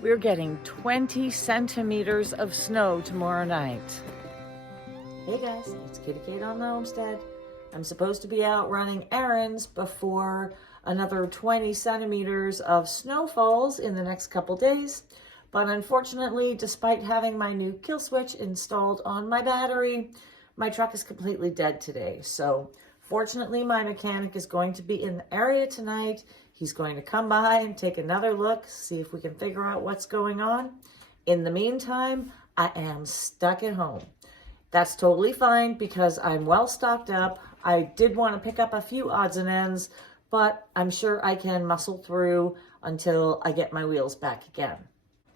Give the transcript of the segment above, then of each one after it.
We're getting 20 centimeters of snow tomorrow night. Hey guys, it's Kitty Kate on the homestead. I'm supposed to be out running errands before another 20 centimeters of snow falls in the next couple days. But unfortunately, despite having my new kill switch installed on my battery, my truck is completely dead today. So fortunately, my mechanic is going to be in the area tonight. He's going to come by and take another look, see if we can figure out what's going on. In the meantime, I am stuck at home. That's totally fine because I'm well stocked up. I did want to pick up a few odds and ends, but I'm sure I can muscle through until I get my wheels back again.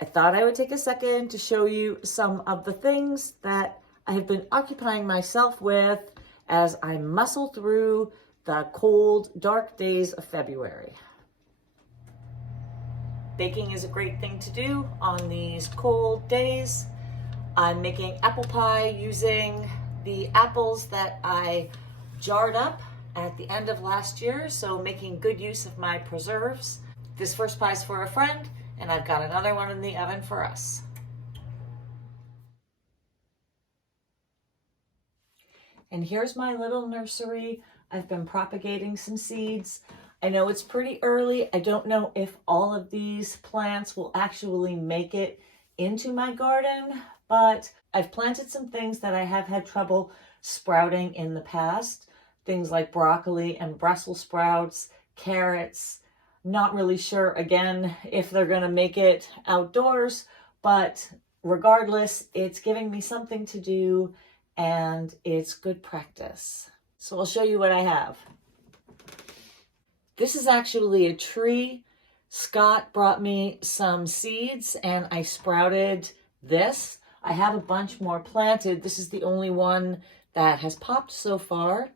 I thought I would take a second to show you some of the things that I have been occupying myself with as I muscle through the cold, dark days of February. Baking is a great thing to do on these cold days. I'm making apple pie using the apples that I jarred up at the end of last year, so making good use of my preserves. This first pie is for a friend, and I've got another one in the oven for us. And here's my little nursery. I've been propagating some seeds. I know it's pretty early. I don't know if all of these plants will actually make it into my garden, but I've planted some things that I have had trouble sprouting in the past. Things like broccoli and Brussels sprouts, carrots. Not really sure, again, if they're gonna make it outdoors, but regardless, it's giving me something to do and it's good practice. So I'll show you what I have. This is actually a tree. Scott brought me some seeds and I sprouted this. I have a bunch more planted. This is the only one that has popped so far.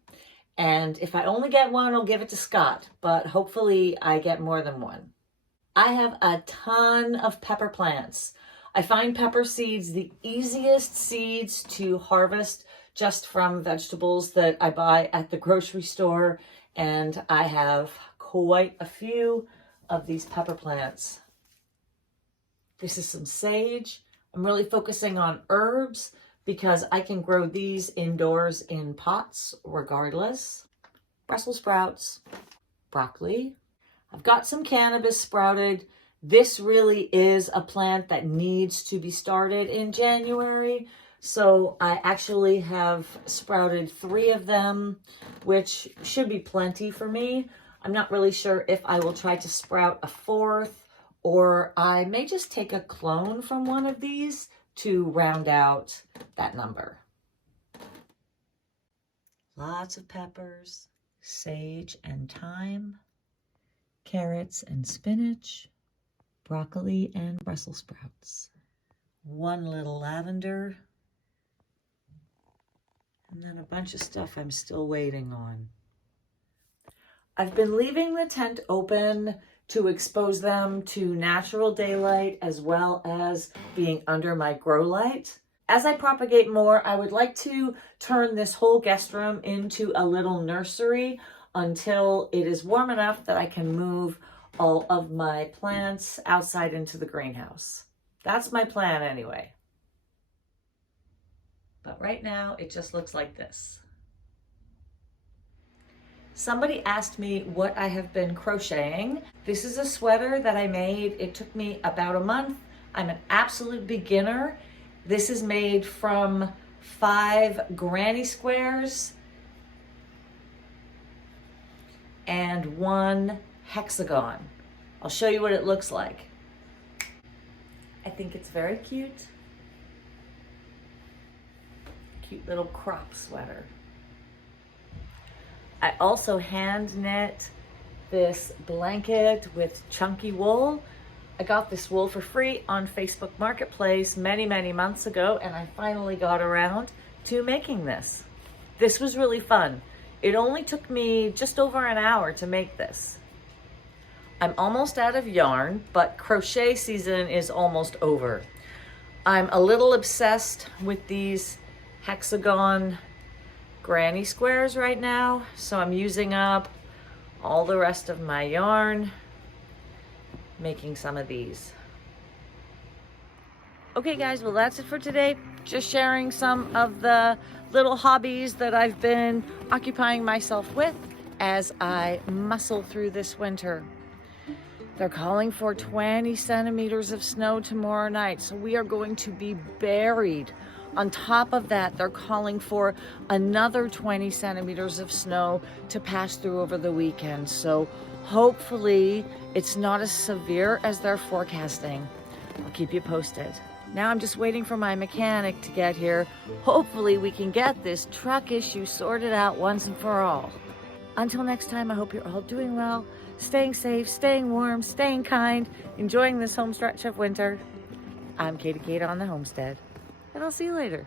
And if I only get one, I'll give it to Scott, but hopefully I get more than one. I have a ton of pepper plants. I find pepper seeds the easiest seeds to harvest just from vegetables that I buy at the grocery store. And I have quite a few of these pepper plants. This is some sage. I'm really focusing on herbs because I can grow these indoors in pots regardless. Brussels sprouts, broccoli. I've got some cannabis sprouted. This really is a plant that needs to be started in January. So I actually have sprouted 3 of them, which should be plenty for me. I'm not really sure if I will try to sprout a 4th, or I may just take a clone from one of these to round out that number. Lots of peppers, sage and thyme, carrots and spinach, broccoli and Brussels sprouts, 1 little lavender, and then a bunch of stuff I'm still waiting on. I've been leaving the tent open to expose them to natural daylight as well as being under my grow light. As I propagate more, I would like to turn this whole guest room into a little nursery until it is warm enough that I can move all of my plants outside into the greenhouse. That's my plan anyway. But right now, it just looks like this. Somebody asked me what I have been crocheting. This is a sweater that I made. It took me about a month. I'm an absolute beginner. This is made from 5 granny squares and 1 hexagon. I'll show you what it looks like. I think it's very cute. Cute little crop sweater. I also hand knit this blanket with chunky wool. I got this wool for free on Facebook Marketplace many, many months ago, and I finally got around to making this. This was really fun. It only took me just over an hour to make this. I'm almost out of yarn, but crochet season is almost over. I'm a little obsessed with these hexagon granny squares right now, so I'm using up all the rest of my yarn making some of these. Okay guys, well that's it for today. Just sharing some of the little hobbies that I've been occupying myself with as I muscle through this winter. They're calling for 20 centimeters of snow tomorrow night, so we are going to be buried. On top of that, they're calling for another 20 centimeters of snow to pass through over the weekend. So hopefully it's not as severe as they're forecasting. I'll keep you posted. Now I'm just waiting for my mechanic to get here. Hopefully we can get this truck issue sorted out once and for all. Until next time, I hope you're all doing well, staying safe, staying warm, staying kind, enjoying this home stretch of winter. I'm Katie Kate on the Homestead, and I'll see you later.